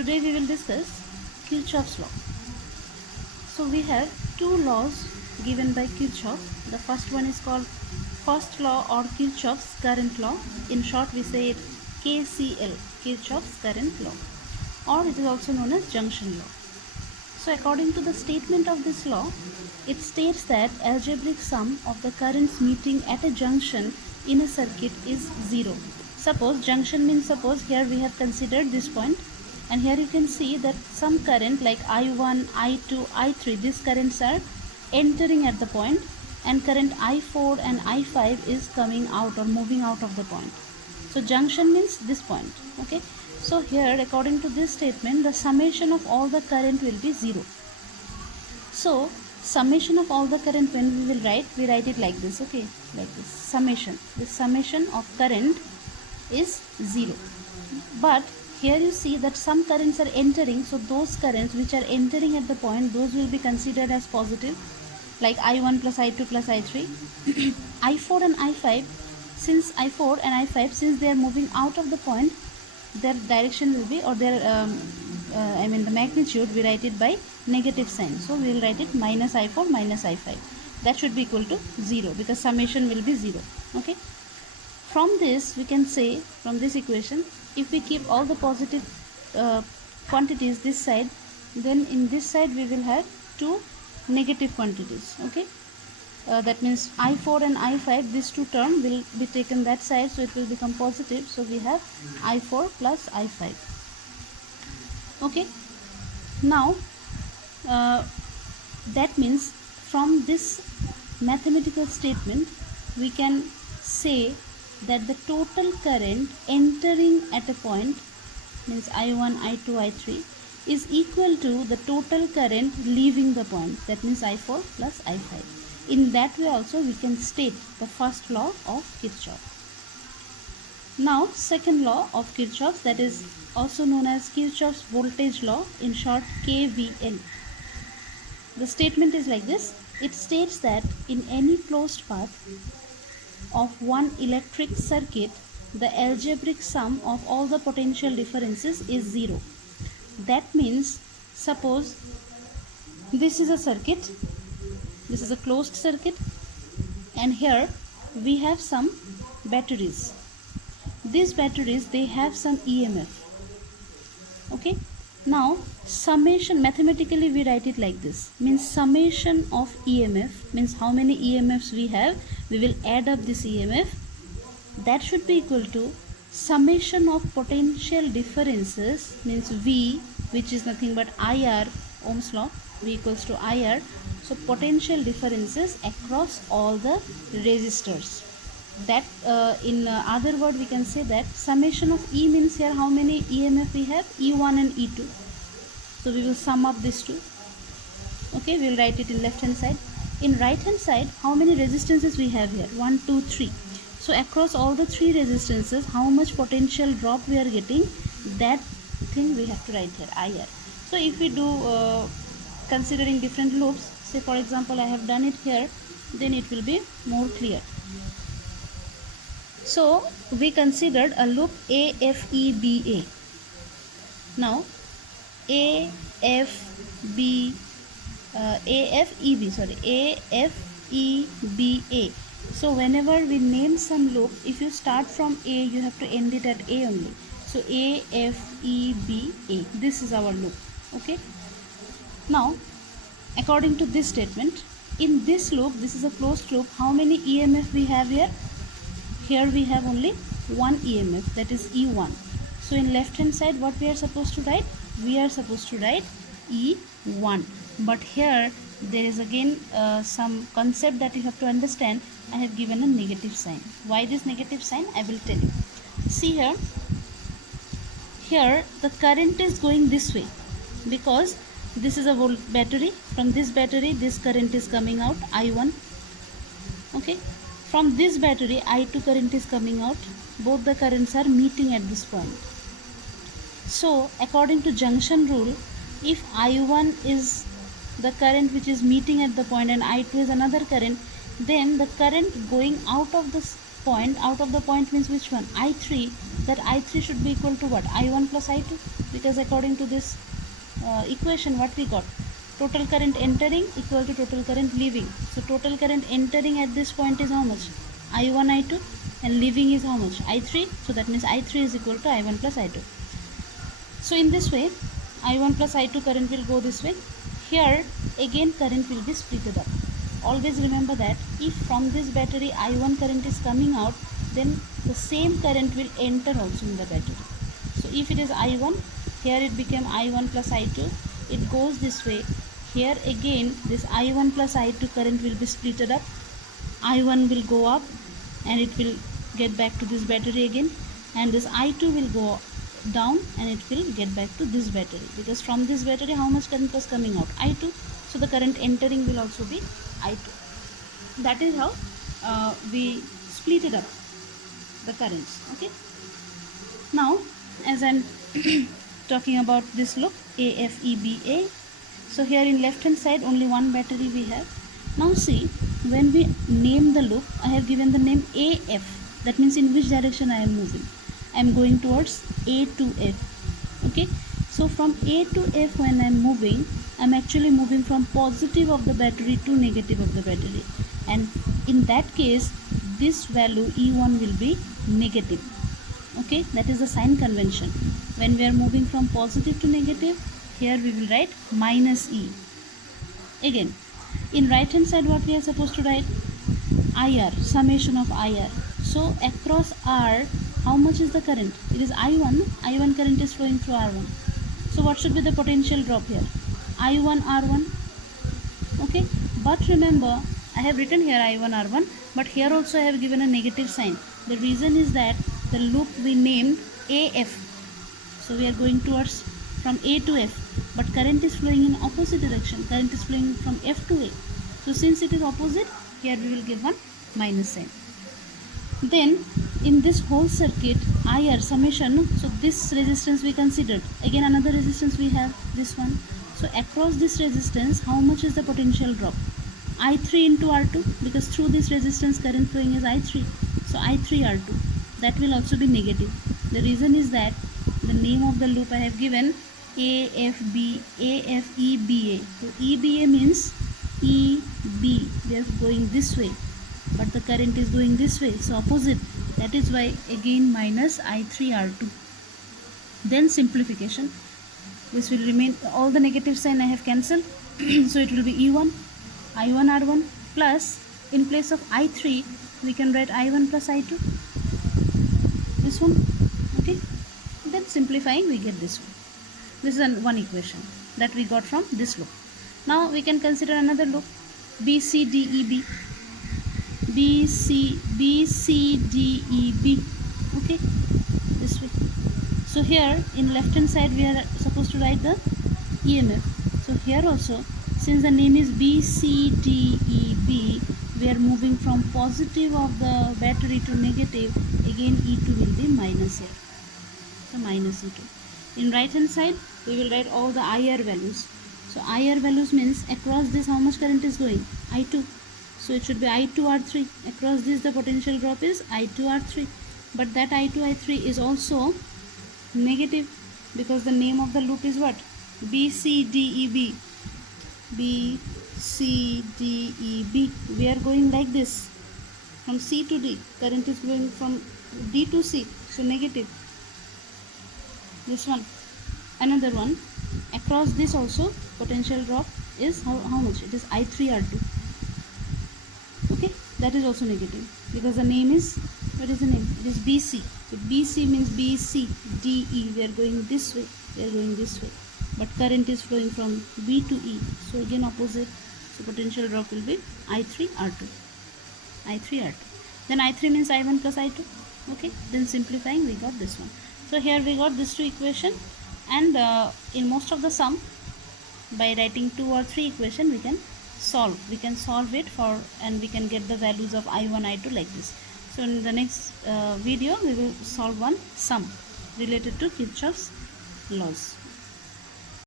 Today we will discuss Kirchhoff's law. So we have two laws given by Kirchhoff. The first one is called first law or Kirchhoff's current law. In short we say it KCL, Kirchhoff's current law, or it is also known as junction law. So according to the statement of this law, it states that algebraic sum of the currents meeting at a junction in a circuit is 0. Suppose junction means, suppose here we have considered this point, and here you can see that some current like I1, I2, I3, these currents are entering at the point, and current I4 and I5 is coming out or moving out of the point. So junction means this point. Okay, so here according to this statement, the summation of all the current will be 0. So summation of all the current, when we will write, we write it like this. Okay, like this, summation. The summation of current is 0. But here you see that some currents are entering, so those currents which are entering at the point, those will be considered as positive, like I1 plus I2 plus I3. I4 and I5, since I4 and I5, since they are moving out of the point, their direction will be, or their the magnitude, we write it by negative sign. So we will write it minus I4 minus I5. That should be equal to 0 because summation will be 0. Okay. From this we can say, from this equation, if we keep all the positive quantities this side, then in this side we will have two negative quantities. Okay. That means I4 and I5, these two terms will be taken that side, so it will become positive. So we have I4 plus I5. Okay. Now that means from this mathematical statement we can say that the total current entering at a point, means I1, I2, I3, is equal to the total current leaving the point, that means I4 plus I5. In that way also we can state the first law of Kirchhoff. Now second law of Kirchhoff, that is also known as Kirchhoff's voltage law, in short KVL. The statement is like this. It states that in any closed path of one electric circuit, the algebraic sum of all the potential differences is 0. That means, suppose this is a circuit, this is a closed circuit, and here we have some batteries. These batteries, they have some EMF. Okay. Now summation, mathematically we write it like this, means summation of EMF, means how many EMFs we have, we will add up this EMF, that should be equal to summation of potential differences, means V, which is nothing but IR, Ohm's law, V equals to IR. So potential differences across all the resistors. That in other word we can say that summation of E means here how many EMF we have, E1 and E2. So we will sum up these two. Okay, we will write it in left hand side. In right hand side, how many resistances we have here, 1, 2, 3. So across all the three resistances, how much potential drop we are getting, that thing we have to write here, IR. So if we do considering different loops, say for example I have done it here, then it will be more clear. So we considered a loop AFEBA. Now AFEBA. So whenever we name some loop, if you start from A, you have to end it at A only. So AFEBA, this is our loop. Okay. Now according to this statement, in this loop, this is a closed loop, how many EMF we have here? Here we have only one EMF, that is E1. So in left hand side, what we are supposed to write? We are supposed to write E1. But here there is again some concept that you have to understand. I have given a negative sign. Why this negative sign? I will tell you. See here. Here the current is going this way because this is a battery. From this battery, this current is coming out, I1. Okay. From this battery, I2 current is coming out. Both the currents are meeting at this point. So according to junction rule, if I1 is the current which is meeting at the point and I2 is another current, then the current going out of this point, out of the point means which one? I3. That I3 should be equal to what? I1 plus I2, because according to this equation what we got? Total current entering equal to total current leaving. So total current entering at this point is how much? I1 I2, and leaving is how much? I3. So that means I3 is equal to I1 plus I2. So in this way I1 plus I2 current will go this way. Here again current will be split up. Always remember that if from this battery I1 current is coming out, then the same current will enter also in the battery. So if it is I1, here it became I1 plus I2, it goes this way. Here again this I1 plus I2 current will be splitted up. I1 will go up and it will get back to this battery again, and this I2 will go down and it will get back to this battery, because from this battery how much current was coming out? I2. So the current entering will also be I2. That is how we split it up, the currents. Okay. Now as I'm talking about this loop AFEBA, so here in left hand side only one battery we have. Now see, when we name the loop, I have given the name AF. That means in which direction I am moving. I am going towards A to F. Okay. So from A to F when I am moving, I am actually moving from positive of the battery to negative of the battery. And in that case, this value E1 will be negative. Okay. That is the sign convention. When we are moving from positive to negative, here we will write minus E. Again, in right hand side what we are supposed to write? IR, summation of IR. So across R, how much is the current? It is I1. I1 current is flowing through R1. So what should be the potential drop here? I1 R1. Okay. But remember, I have written here I1 R1, but here also I have given a negative sign. The reason is that the loop we named AF. So we are going towards from A to F, but current is flowing in opposite direction. Current is flowing from F to A. So since it is opposite, here we will give one minus sign. Then in this whole circuit IR summation, so this resistance we considered. Again another resistance we have, this one. So across this resistance, how much is the potential drop? I3 into R2, because through this resistance current flowing is I3. So I3 R2. That will also be negative. The reason is that the name of the loop I have given AFEBA. So EBA means EB. We are going this way, but the current is going this way, so opposite. That is why again minus I3 R2. Then simplification. This will remain, all the negative sign I have cancelled. So it will be E1, I1 R1 plus, in place of I3 we can write I1 plus I2. This one. Okay. Then simplifying we get this one. This is one equation that we got from this loop. Now we can consider another loop BCDEB. BCDEB. Okay, this way. So here in left hand side we are supposed to write the EMF. So here also, since the name is BCDEB, we are moving from positive of the battery to negative. Again E2 will be minus here. So minus E2. In right hand side we will write all the IR values. So IR values means across this how much current is going? I2. So it should be I2 R3. Across this the potential drop is I2 R3. But that I2 I3 is also negative, because the name of the loop is what? BCDEB. BCDEB. We are going like this. From C to D. Current is going from D to C. So negative. This one. Another one. Across this also potential drop is how much? It is I3 R2. Okay, that is also negative, because the name is, what is the name? It is BC. So BC means BCDE. We are going this way. We are going this way. But current is flowing from B to E. So again opposite. So potential drop will be I3 R2. I3 R2. Then I3 means I1 plus I2. Okay. Then simplifying we got this one. So here we got these two equations. And in most of the sum, by writing 2 or 3 equation we can solve it and we can get the values of I1 I2 like this. So in the next video we will solve one sum related to Kirchhoff's laws.